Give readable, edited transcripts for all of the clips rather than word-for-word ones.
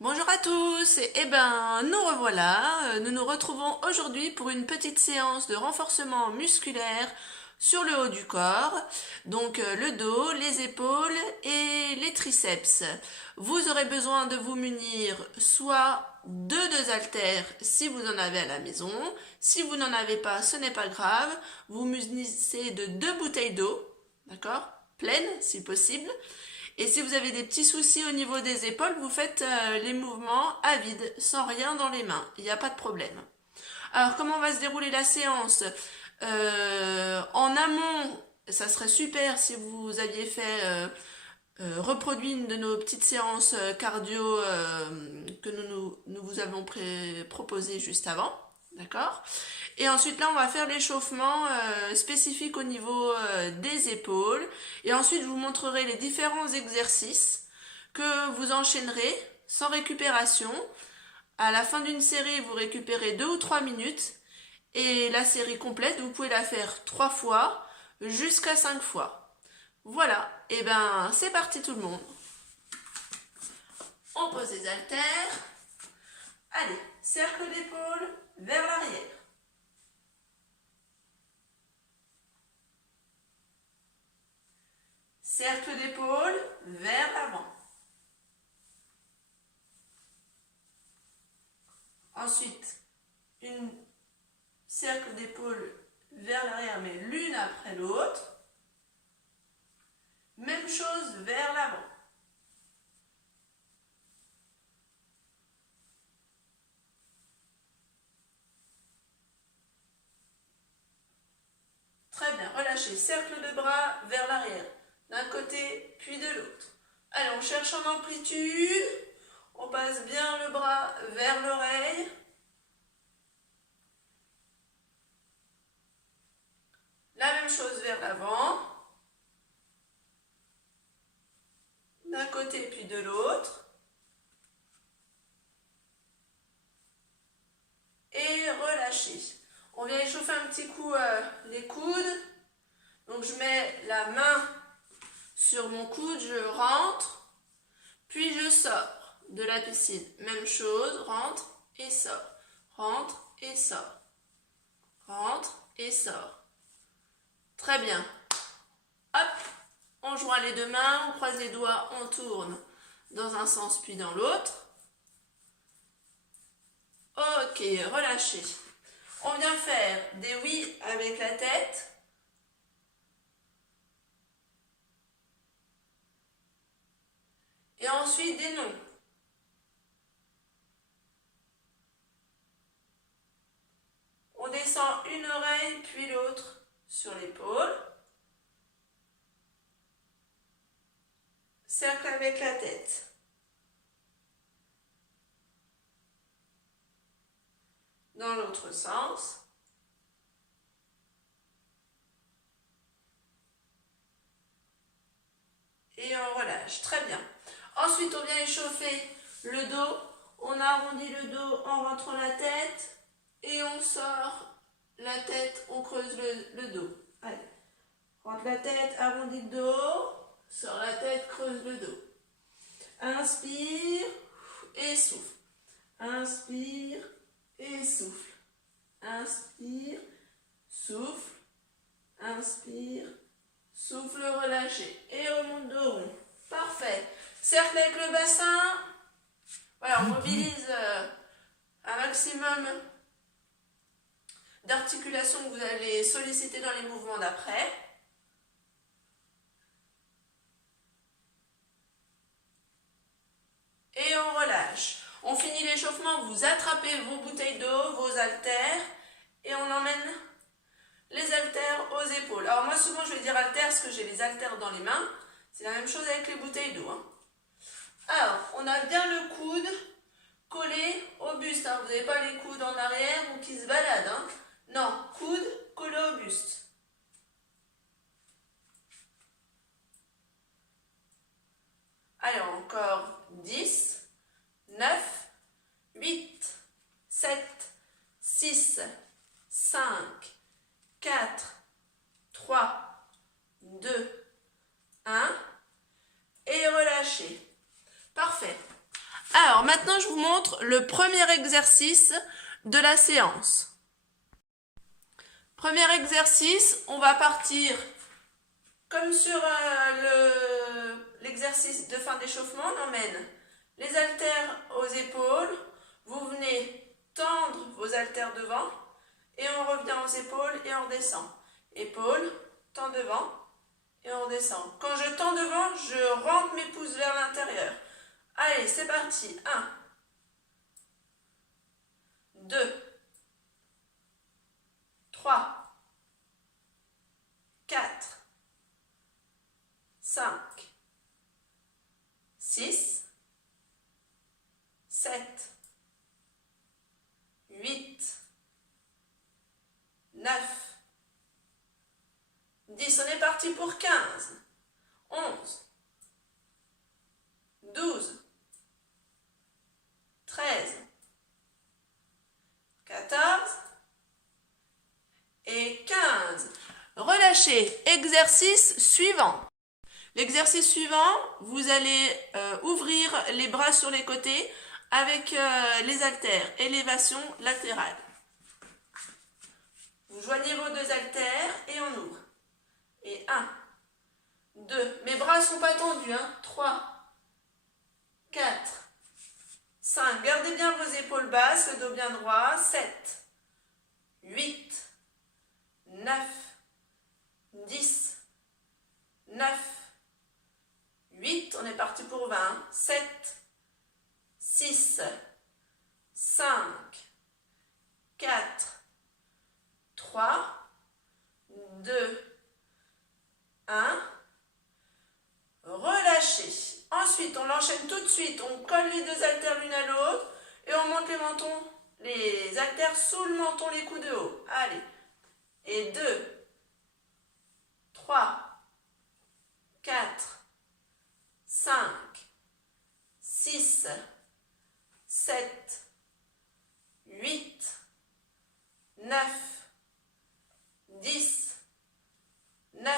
Bonjour à tous, et ben nous revoilà, nous nous retrouvons aujourd'hui pour une petite séance de renforcement musculaire sur le haut du corps, donc le dos, les épaules et les triceps. Vous aurez besoin de vous munir soit de deux haltères si vous en avez à la maison, si vous n'en avez pas ce n'est pas grave, vous munissez de deux bouteilles d'eau, d'accord, pleines si possible. Et si vous avez des petits soucis au niveau des épaules, vous faites les mouvements à vide, sans rien dans les mains. Il n'y a pas de problème. Alors, comment va se dérouler la séance? En amont, ça serait super si vous aviez fait reproduit une de nos petites séances cardio que nous vous avons proposées juste avant. D'accord? Et ensuite là on va faire l'échauffement spécifique au niveau des épaules. Et ensuite je vous montrerai les différents exercices que vous enchaînerez sans récupération. À la fin d'une série vous récupérez 2 ou 3 minutes. Et la série complète vous pouvez la faire 3 fois jusqu'à 5 fois. Voilà, et ben c'est parti tout le monde. On pose les haltères. Allez, cercle d'épaule vers l'arrière. Cercle d'épaule vers l'avant. Ensuite, une cercle d'épaule vers l'arrière, mais l'une après l'autre. Même chose vers l'avant. Très bien, relâchez. Cercle de bras vers l'arrière. D'un côté, puis de l'autre. Allez, on cherche en amplitude. On passe bien le bras vers l'oreille. La même chose vers l'avant. D'un côté, puis de l'autre. Et relâchez. On vient échauffer un petit coup les coudes. Donc je mets la main sur mon coude, je rentre, puis je sors de la piscine. Même chose, rentre et sort. Rentre et sort. Rentre et sort. Très bien. Hop, on joint les deux mains, on croise les doigts, on tourne dans un sens puis dans l'autre. Ok, relâchez. On vient faire des oui avec la tête. Et ensuite des non. On descend une oreille puis l'autre sur l'épaule. Cercle avec la tête. Dans l'autre sens. Et on relâche. Très bien. Ensuite, on vient échauffer le dos. On arrondit le dos en rentrant la tête. Et on sort la tête, on creuse le dos. Allez. Rentre la tête, arrondis le dos. Sors la tête, creuse le dos. Inspire et souffle. Inspire et souffle. Inspire, souffle. Inspire, souffle, relâchez. Et remonte de rond. Parfait. Cercle avec le bassin. Voilà, on mobilise un maximum d'articulation que vous allez solliciter dans les mouvements d'après. Et on relâche. On finit l'échauffement, vous attrapez vos bouteilles d'eau, vos haltères, et on emmène les haltères aux épaules. Alors moi souvent je vais dire haltères parce que j'ai les haltères dans les mains. C'est la même chose avec les bouteilles d'eau. Hein. Alors, on a bien le coude collé au buste. Hein. Vous n'avez pas les coudes en arrière ou qui se baladent. Hein. Non, coude collé au buste. Allez, encore 10, 9, 8, 7, 6, 5, 4, 3, 2, 1. Et relâchez. Parfait. Alors maintenant vous montre le premier exercice de la séance. Premier exercice, on va partir comme sur l'exercice de fin d'échauffement. On emmène les haltères aux épaules. Vous venez tendre vos haltères devant et on revient aux épaules et on redescend. Épaules, tend devant et on redescend. Quand je tends devant, je rentre mes pouces vers l'intérieur. Allez, c'est parti. 1, 2, 3, 4, 5, 6, 7, 8, 9, 10. On est parti pour 15, 11, 12, 13, 14 et 15. Relâchez. Exercice suivant. L'exercice suivant, vous allez ouvrir les bras sur les côtés avec les haltères, élévation latérale. Vous joignez vos deux haltères et on ouvre. Et 1, 2, mes bras ne sont pas tendus, 3, 4, 5, gardez bien vos épaules basses, le dos bien droit, 7, 8, 9, 10, 9, 8, on est parti pour 20, 7, 6, 5, 4, 3, 2, 1, relâchez. Ensuite, on l'enchaîne tout de suite, on colle les deux haltères l'une à l'autre et on monte les mentons, les haltères sous le menton, les coudes de haut. Allez, et 2, 3, 4, 5, 6, 7, 8, 9, 10, 9,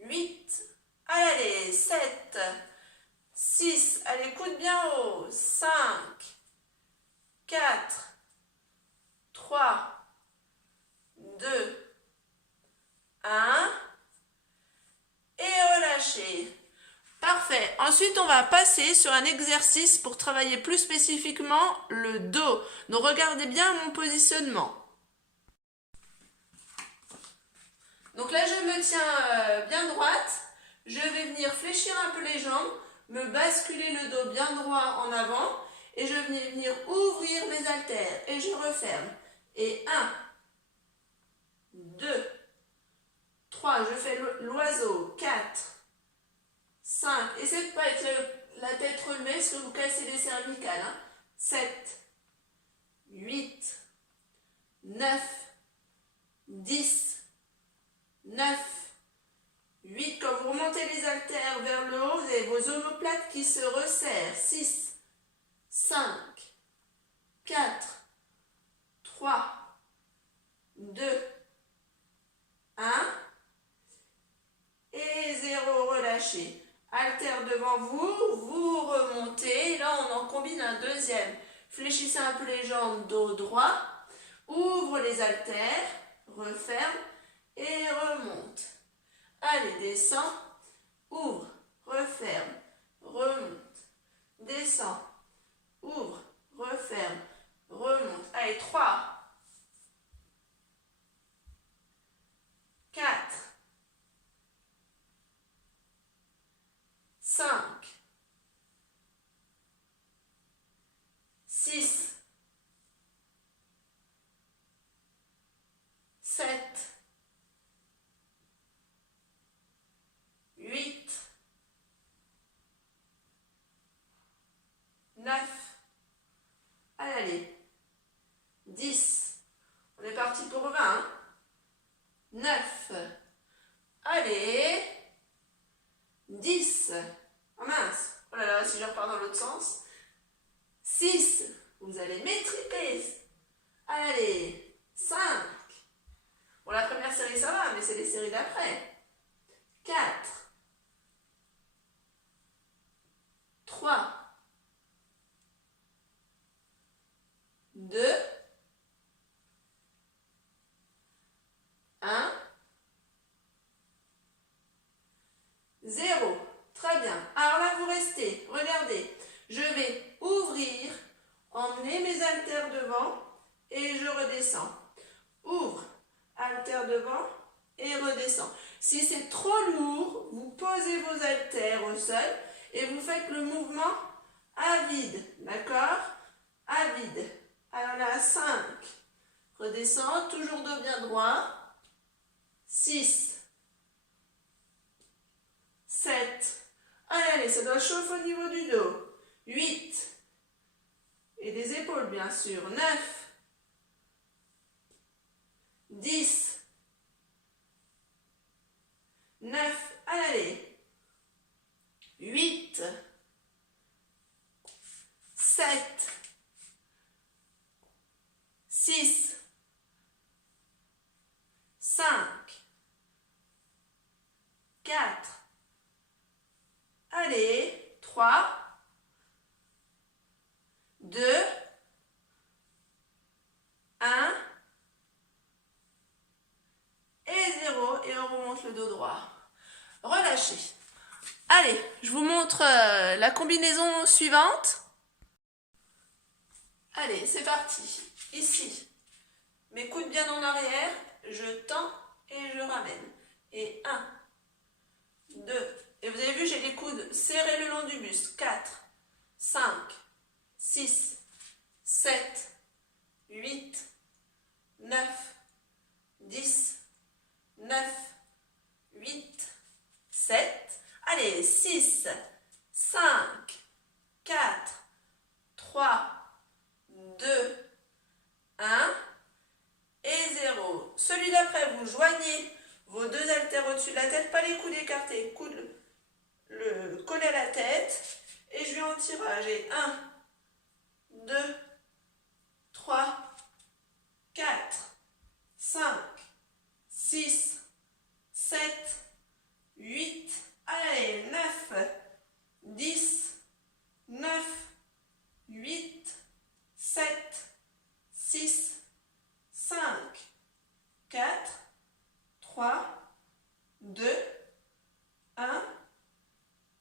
8, allez, 7, 6, allez, coude bien haut, 5, 4, 3, 2, 1, et relâchez. Parfait. Ensuite, on va passer sur un exercice pour travailler plus spécifiquement le dos. Donc, regardez bien mon positionnement. Donc là, je me tiens bien droite. Je vais venir fléchir un peu les jambes, me basculer le dos bien droit en avant et je vais venir ouvrir mes haltères et je referme. Et 1, 2, 3, je fais l'oiseau, 4, 5, essayez de ne pas être la tête relevée parce que vous cassez les cervicales, 7, 8, 9, 10, 9, 8, quand vous remontez les haltères vers le haut, vous avez vos omoplates qui se resserrent, 6, 5, 4, 3, 2, 1, et 0, relâchez. Haltère devant vous, vous remontez, là on en combine un deuxième. Fléchissez un peu les jambes, dos droit, ouvre les haltères, referme et remonte. Allez, descend, ouvre, referme, remonte, descend, ouvre, referme, remonte. Allez, 3, 4, 5, 6, 7, 8, 9, allez, 10, on est parti pour 20, 9, allez, 10, oh mince, oh là là, si je repars dans l'autre sens, 6, vous allez m'étriper, allez, 5, bon la première série ça va, mais c'est les séries d'après, 4, 3, redescend. Ouvre, haltère devant et redescend. Si c'est trop lourd, vous posez vos haltères au sol et vous faites le mouvement à vide, d'accord? À vide. Alors là, 5. Redescend, toujours dos bien droit. 6. 7. Allez, ça doit chauffer au niveau du dos. 8. Et des épaules, bien sûr. 9. 10. 9. Allez. 8. 7. 6. 5. 4. Allez. 3. 2. 1. Et 0. Et on remonte le dos droit. Relâchez. Allez, je vous montre la combinaison suivante. Allez, c'est parti. Ici, mes coudes bien en arrière, je tends et je ramène. Et 1, 2, et vous avez vu, j'ai les coudes serrés le long du buste. 4, 5, 6, 7, 8, 9, 10, 9, 8, 7. Allez, 6, 5, 4, 3, 2, 1 et 0. Celui d'après, vous joignez vos deux haltères au-dessus de la tête, pas les coudes écartés, coude le collé à la tête. Et je vais en tirage. Et 1, 2, 3, 4, 5, 6, 7, 8, allez, 9, 10, 9, 8, 7, 6, 5, 4, 3, 2, 1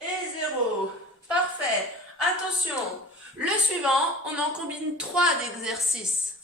et 0. Parfait. Attention, le suivant, on en combine 3 d'exercices.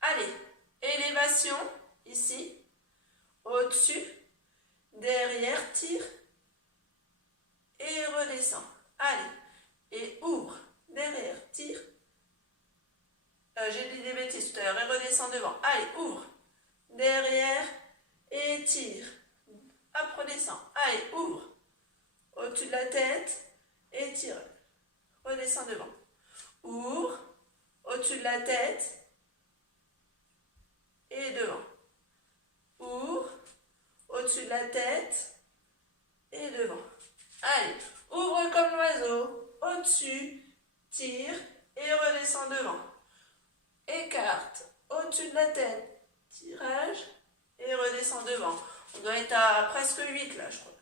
Allez, élévation, ici, au-dessus, derrière, tire et redescend. Allez, et ouvre, derrière, tire. J'ai dit des bêtises tout à l'heure, et redescend devant. Allez, ouvre, derrière, et tire. Hop, redescend. Allez, ouvre, au-dessus de la tête, et tire. Redescend devant. Ouvre, au-dessus de la tête, et devant. Ouvre, au-dessus de la tête, et devant. Allez, ouvre comme l'oiseau, au-dessus, tire, et redescend devant. Écarte, au-dessus de la tête, tirage, et redescend devant. On doit être à presque 8 là, je crois.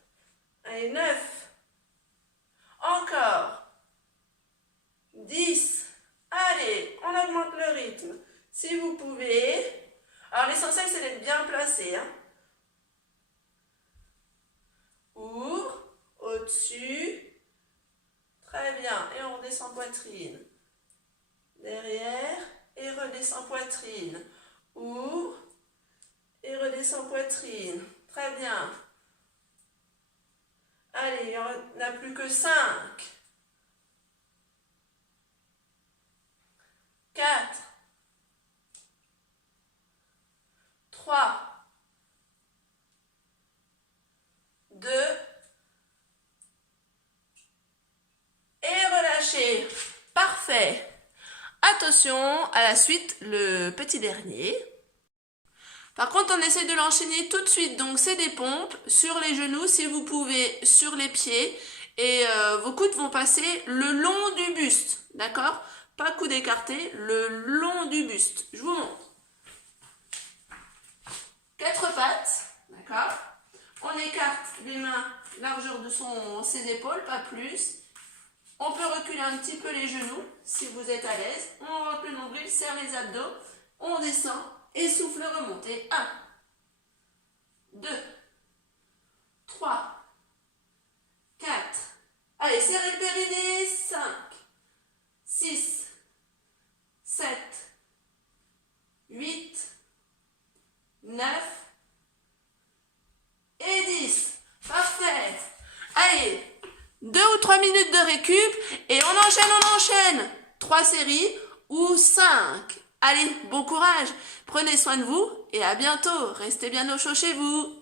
Allez, 9. Encore. 10. Allez, on augmente le rythme. Si vous pouvez. Alors l'essentiel, c'est d'être bien placé. Hein. Ouvre, au-dessus. Très bien. Et on redescend poitrine. Derrière. Et redescend poitrine. Ouvre. Et redescend poitrine. Très bien. Allez, il n'y en a plus que 5. 4. 3. 2. Et relâchez. Parfait. Attention, à la suite, le petit dernier. Par contre, on essaie de l'enchaîner tout de suite. Donc, c'est des pompes sur les genoux, si vous pouvez, sur les pieds. Et vos coudes vont passer le long du buste. D'accord? Pas coude écarté, le long du buste. Je vous montre. 4 pattes. D'accord? On écarte les mains, largeur de ses épaules, pas plus. On peut reculer un petit peu les genoux, si vous êtes à l'aise. On rentre le nombril, serre les abdos. On descend. Et souffle remonter. 1, 2, 3, 4. Allez, serrez le périnée. 5, 6, 7, récup et on enchaîne. 3 séries ou 5. Allez, bon courage. Prenez soin de vous et à bientôt. Restez bien au chaud chez vous.